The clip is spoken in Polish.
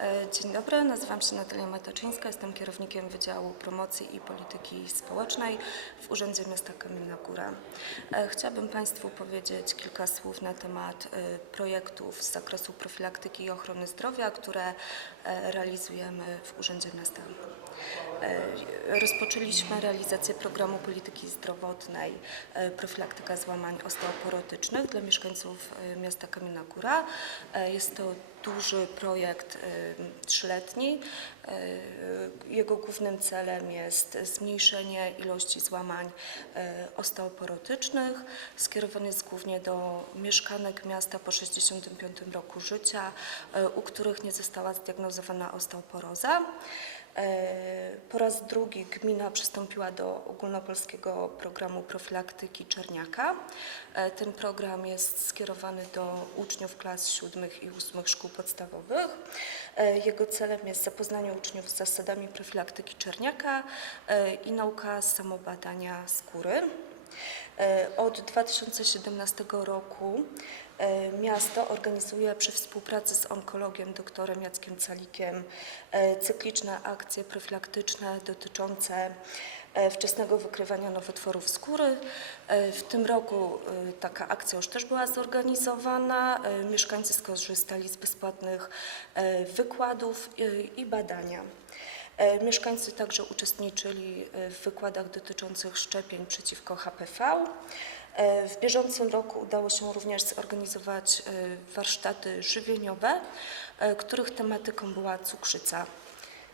E, Dzień dobry, nazywam się Natalia Mataczyńska, jestem kierownikiem Wydziału Promocji i Polityki Społecznej w Urzędzie Miasta Kamienna Góra. E, Chciałabym Państwu powiedzieć kilka słów na temat e, projektów z zakresu profilaktyki i ochrony zdrowia, które realizujemy w Urzędzie Miasta. Rozpoczęliśmy realizację programu polityki zdrowotnej profilaktyka złamań osteoporotycznych dla mieszkańców miasta Kamienna Góra. Jest to duży projekt trzyletni. E, Jego głównym celem jest zmniejszenie ilości złamań e, osteoporotycznych. Skierowany jest głównie do mieszkanek miasta po 65 roku życia, e, u których nie została zdiagnozowana osteoporoza. E, Po raz drugi gmina przystąpiła do ogólnopolskiego programu profilaktyki czerniaka. E, Ten program jest skierowany do uczniów klas siódmych i ósmych szkół podstawowych. E, Jego celem jest zapoznanie uczniów z zasadami profilaktyki czerniaka i nauka samobadania skóry. Od 2017 roku miasto organizuje przy współpracy z onkologiem doktorem Jackiem Calikiem e, cykliczne akcje profilaktyczne dotyczące e, wczesnego wykrywania nowotworów skóry. E, W tym roku e, taka akcja już też była zorganizowana. E, Mieszkańcy skorzystali z bezpłatnych e, wykładów e, i badania. E, Mieszkańcy także uczestniczyli e, w wykładach dotyczących szczepień przeciwko HPV. E, W bieżącym roku udało się również zorganizować e, warsztaty żywieniowe, e, których tematyką była cukrzyca.